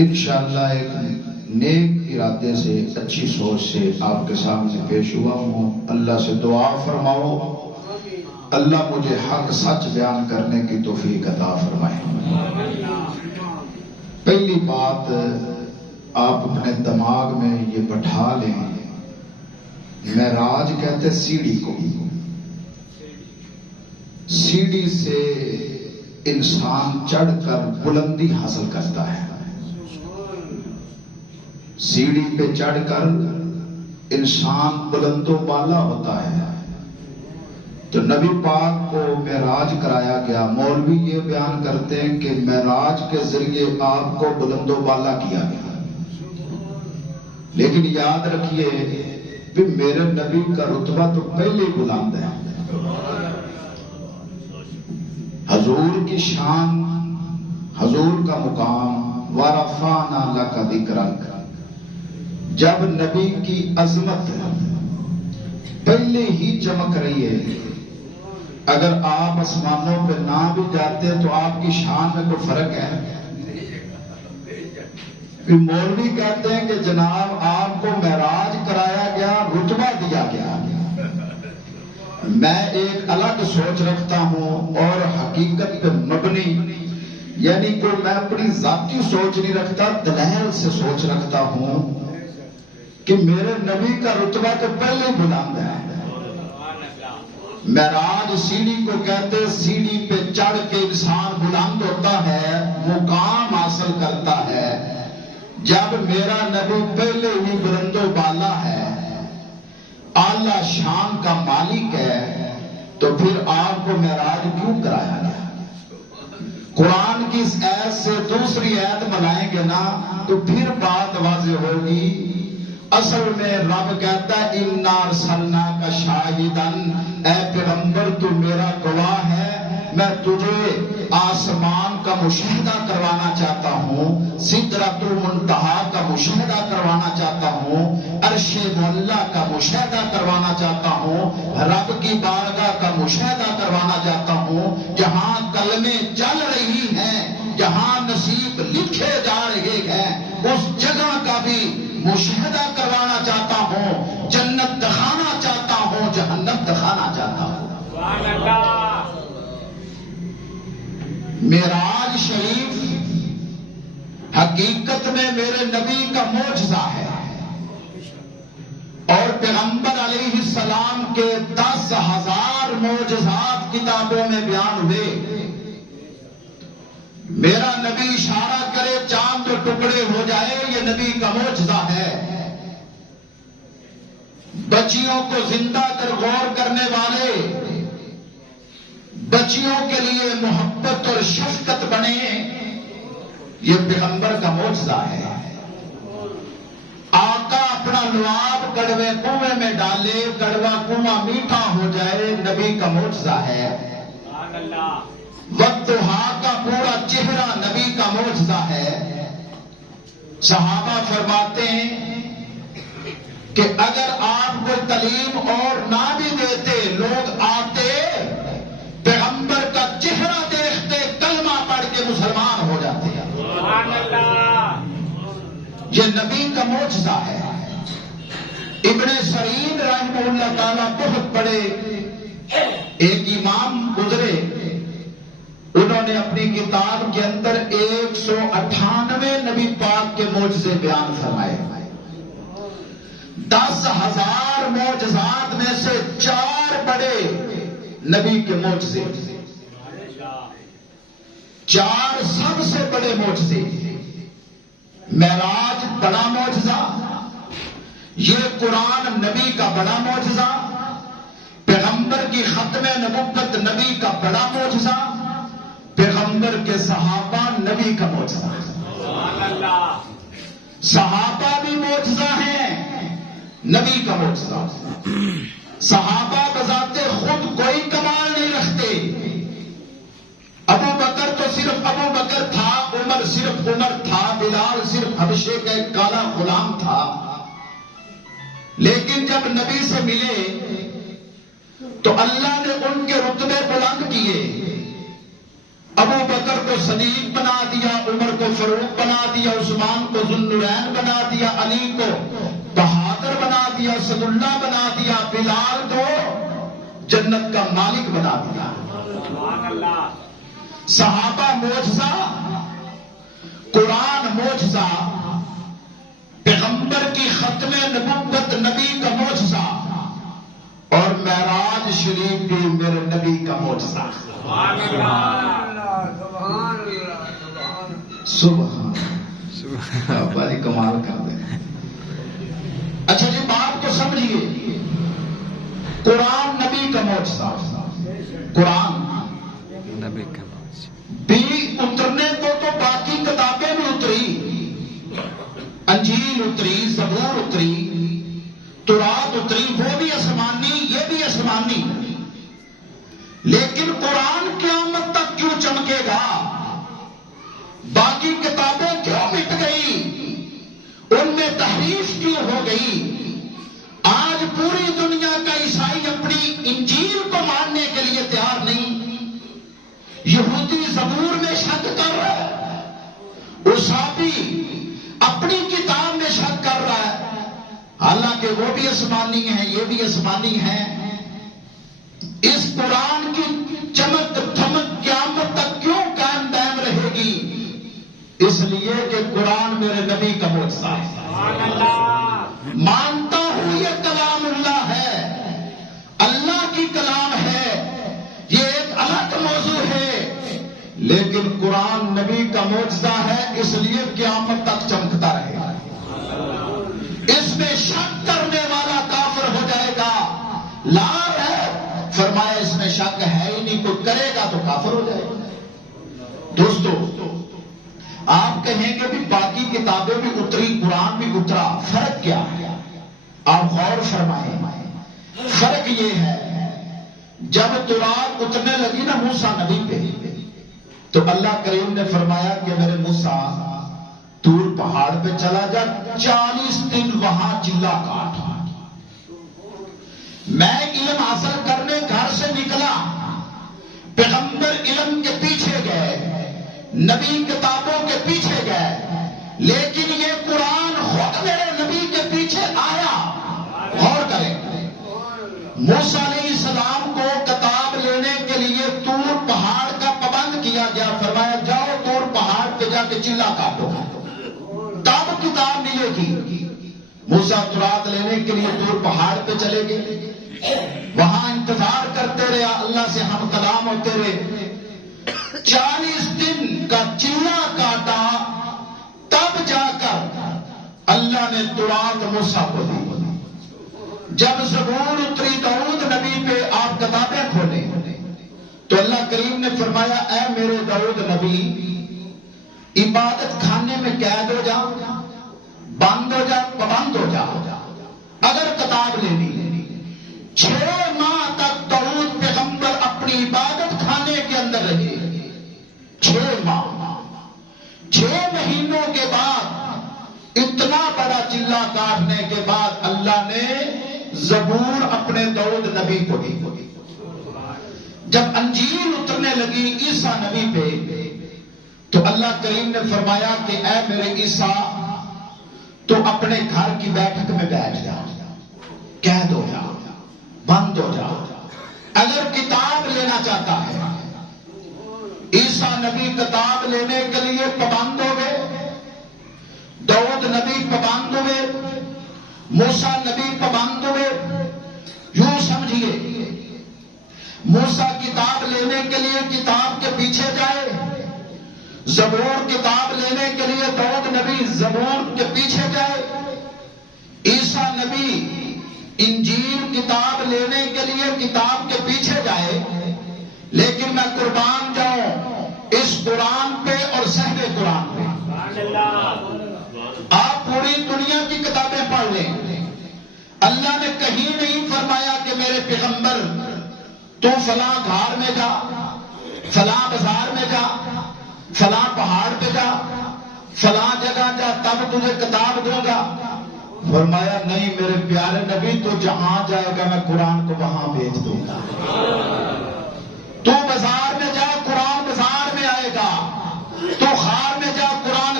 انشاءاللہ ایک نیک ارادے سے اچھی سوچ سے آپ کے سامنے پیش ہوا ہوں. اللہ سے دعا فرماؤ اللہ مجھے حق سچ بیان کرنے کی توفیق عطا فرمائے. پہلی بات آپ اپنے دماغ میں یہ بٹھا لیں، معراج کہتے سیڑھی کو. سیڑھی سے انسان چڑھ کر بلندی حاصل کرتا ہے. سیڑھی پہ چڑھ کر انسان بلند و بالا ہوتا ہے. تو نبی پاک کو معراج کرایا گیا. مولوی یہ بیان کرتے ہیں کہ معراج کے ذریعے آپ کو بلند و بالا کیا گیا. لیکن یاد رکھیے کہ میرے نبی کا رتبہ تو پہلے ہی بلند ہے. حضور کی شان، حضور کا مقام، وَرَفَعْنَا لَكَ ذِكْرَكَ. جب نبی کی عظمت پہلے ہی چمک رہی ہے، اگر آپ آسمانوں پہ نہ بھی جاتے تو آپ کی شان میں کوئی فرق ہے؟ پھر مولوی کہتے ہیں کہ جناب آپ کو معراج کرایا گیا، رتبہ دیا گیا. میں ایک الگ سوچ رکھتا ہوں اور حقیقت پہ مبنی، یعنی کوئی میں اپنی ذاتی سوچ نہیں رکھتا، دلائل سے سوچ رکھتا ہوں کہ میرے نبی کا رتبہ تو پہلے ہی بلند ہے. معراج سیڑھی کو کہتے، سیڑھی پہ چڑھ کے انسان بلند ہوتا ہے، مقام حاصل کرتا ہے. جب میرا نبی پہلے ہی بلند و بالا ہے، اعلی شان کا مالک ہے، تو پھر آپ کو معراج کیوں کرایا گیا؟ قرآن کی اس آیت سے دوسری آیت ملائیں گے نا تو پھر بات واضح ہوگی. اصل میں رب کہتا ہے اِنَّا أَرْسَلْنَاكَ شَاهِدًا، اے پیغمبر تو میرا گواہ ہے. میں تجھے آسمان کا مشاہدہ کروانا چاہتا ہوں، سدرۃ المنتہا کا مشاہدہ کروانا چاہتا ہوں، عرش معلیٰ کا مشاہدہ کروانا چاہتا ہوں، رب کی بارگاہ کا مشاہدہ کروانا چاہتا ہوں. جہاں کلمیں چل رہی ہیں، جہاں نصیب لکھے جا رہے ہیں، اس جگہ کا بھی مشاہدہ کروانا چاہتا ہوں. جنت دکھانا چاہتا ہوں، جہنم دکھانا چاہتا ہوں. معراج شریف حقیقت میں میرے نبی کا معجزہ ہے، اور پیغمبر علیہ السلام کے 10,000 معجزات کتابوں میں بیان ہوئے. میرا نبی اشارہ کرے چاند تو ٹکڑے ہو جائے، یہ نبی کا معجزہ ہے. بچیوں کو زندہ کر غور کرنے والے، بچیوں کے لیے محبت اور شفقت بنے، یہ پیغمبر کا معجزہ ہے. آقا اپنا لعاب کڑوے کنویں میں ڈالے، کڑوا کنواں میٹھا ہو جائے، نبی کا معجزہ ہے. والضحیٰ کا پورا چہرہ نبی کا معجزہ ہے. صحابہ فرماتے ہیں کہ اگر آپ کو تعلیم اور نہ بھی دیتے، لوگ آتے پیغمبر کا چہرہ دیکھتے، کلمہ پڑھ کے مسلمان ہو جاتے ہیں. یہ نبی کا معجزہ ہے. ابن سیرین رحمہ اللہ تعالیٰ بہت بڑے ایک امام گزرے، انہوں نے اپنی کتاب کے اندر 198 نبی پاک کے معجزے بیان فرمائے. 10,000 معجزات میں سے 4 بڑے نبی کے معجزے، 4 سب سے بڑے معجزے. معراج بڑا معجزہ، یہ قرآن نبی کا بڑا معجزہ، پیغمبر کی ختم نبوت نبی کا بڑا معجزہ، پیغمبر کے صحابہ نبی کا معجزہ. صحابہ بھی معجزہ ہیں، نبی کا معجزہ. صحابہ بذات خود کوئی کمال نہیں رکھتے. ابو بکر تو صرف ابو بکر تھا، عمر صرف عمر تھا، بلال صرف حبشے کا ایک کالا غلام تھا. لیکن جب نبی سے ملے تو اللہ نے ان کے رتبے بلند کیے. ابو بکر کو صدیق بنا دیا، عمر کو فاروق بنا دیا، عثمان کو ذوالنورین بنا دیا، علی کو بہادر بنا دیا، اسد اللہ بنا دیا، بلال کو جنت کا مالک بنا دیا۔ صحابہ معجزہ، قرآن معجزہ، پیغمبر کی ختم نبوت نبی کا معجزہ، اور معراج شریف بھی میرے نبی کا معجزہ۔ سبحان بڑی کمال کر دیں۔ اچھا جی بات کو سمجھیے، قرآن نبی کا معجزہ، قرآن نبی کا معجزہ بھی اترنے کو تو باقی کتابیں بھی اتری، انجیل اتری، زبور اتری، تورات اتری، وہ بھی آسمانی، یہ بھی آسمانی، لیکن قرآن قیامت تک کیوں چمکے گا؟ باقی کتابیں کیوں مٹ گئی؟ ان میں تحریف کیوں ہو گئی؟ آج پوری دنیا کا عیسائی اپنی انجیل کو ماننے کے لیے تیار نہیں، یہودی زبور میں شک کر رہا ہے، عیسائی اپنی کتاب میں شک کر رہا ہے، حالانکہ وہ بھی آسمانی ہیں، یہ بھی آسمانی ہیں۔ اس قرآن کی چمک دھمک قیامت تک کیوں قائم دائم رہے گی؟ اس لیے کہ قرآن میرے نبی کا معجزہ ہے۔ مانتا ہوں یہ کلام اللہ ہے، اللہ کی کلام ہے، یہ ایک الگ موضوع ہے، لیکن قرآن نبی کا معجزہ ہے، اس لیے قیامت تک چمکتا رہے گا۔ اس میں شک کرنے والا کافر ہو جائے گا، لا ہے فرمایا اس میں شک ہے ہی نہیں، کوئی کرے گا تو کافر ہو جائے گا۔ دوستو آپ کہیں کہ بھی باقی کتابیں بھی اتری، قرآن بھی اترا، فرق کیا ہے؟ آپ غور فرمائیں۔ فرق یہ ہے، جب تورات اترنے لگی نا موسیٰ نبی پہ، تو اللہ کریم نے فرمایا کہ میرے موسیٰ طور پہاڑ پہ چلا جا، 40 دن وہاں چلا کاٹ۔ میں علم حاصل کرنے گھر سے نکلا، پیغمبر علم کے پیچھے گئے، نبی کتابوں کے پیچھے گئے، لیکن یہ قرآن خود میرے نبی کے پیچھے آیا۔ غور کریں، موسیٰ علیہ السلام کو کتاب لینے کے لیے طور پہاڑ کا پابند کیا گیا، فرمایا جاؤ طور پہاڑ پہ جا کے چلا کاٹو، تب کتاب ملے گی۔ موسیٰ تورات لینے کے لیے طور پہاڑ پہ چلے گئے، وہاں انتظار کرتے رہے، اللہ سے ہم کلام ہوتے رہے، 40 دن کا چلا کاٹا، تب جا کر اللہ نے تورات موسیٰ کو دی۔ جب زبور اتری داؤد نبی پہ، آپ کتابیں کھولے تو اللہ کریم نے فرمایا اے میرے داؤد نبی، عبادت خانے میں قید ہو جا، بند ہو جا، پابند ہو جا، اگر کتاب لینی۔ 6 ماہ تک داؤد پیغمبر اپنی عبادت خانے کے اندر رہے، 6 ماہ، 6 مہینوں کے بعد اتنا بڑا چلا کاٹنے کے بعد اللہ نے زبور اپنے داؤد نبی کو دی۔ جب انجیل اترنے لگی عیسیٰ نبی پہ، تو اللہ کریم نے فرمایا کہ اے میرے عیسیٰ، تو اپنے گھر کی بیٹھک میں بیٹھ جا، قید ہو جا، بند ہو جا۔ اگر کتاب لینا چاہتا ہے، عیسیٰ نبی کتاب لینے کے لیے پابند ہو گئے، داؤد نبی پابند ہوئے، موسیٰ نبی پابند ہوئے۔ یوں سمجھیے، موسیٰ کتاب لینے کے لیے کتاب کے پیچھے جائے، زبور کتاب لینے کے لیے داؤد نبی زبور کے پیچھے جائے، عیسیٰ نبی انجیل کتاب لینے کے لیے کتاب کے پیچھے جائے، لیکن میں قربان جاؤں اس قرآن پہ اور صحیح قرآن پہ۔ آپ پوری دنیا کی کتابیں پڑھ لیں، اللہ نے کہیں نہیں فرمایا کہ میرے پیغمبر تو فلاں گھر میں جا، فلاں بازار میں جا، فلاں پہاڑ پہ جا، فلاں جگہ جا، تب تجھے کتاب دوں گا۔ فرمایا نہیں میرے پیارے نبی، تو جہاں جائے گا میں قرآن کو وہاں بھیج دوں گا۔ تو بازار میں جا قرآن بازار میں آئے گا، تو خار میں جا قرآن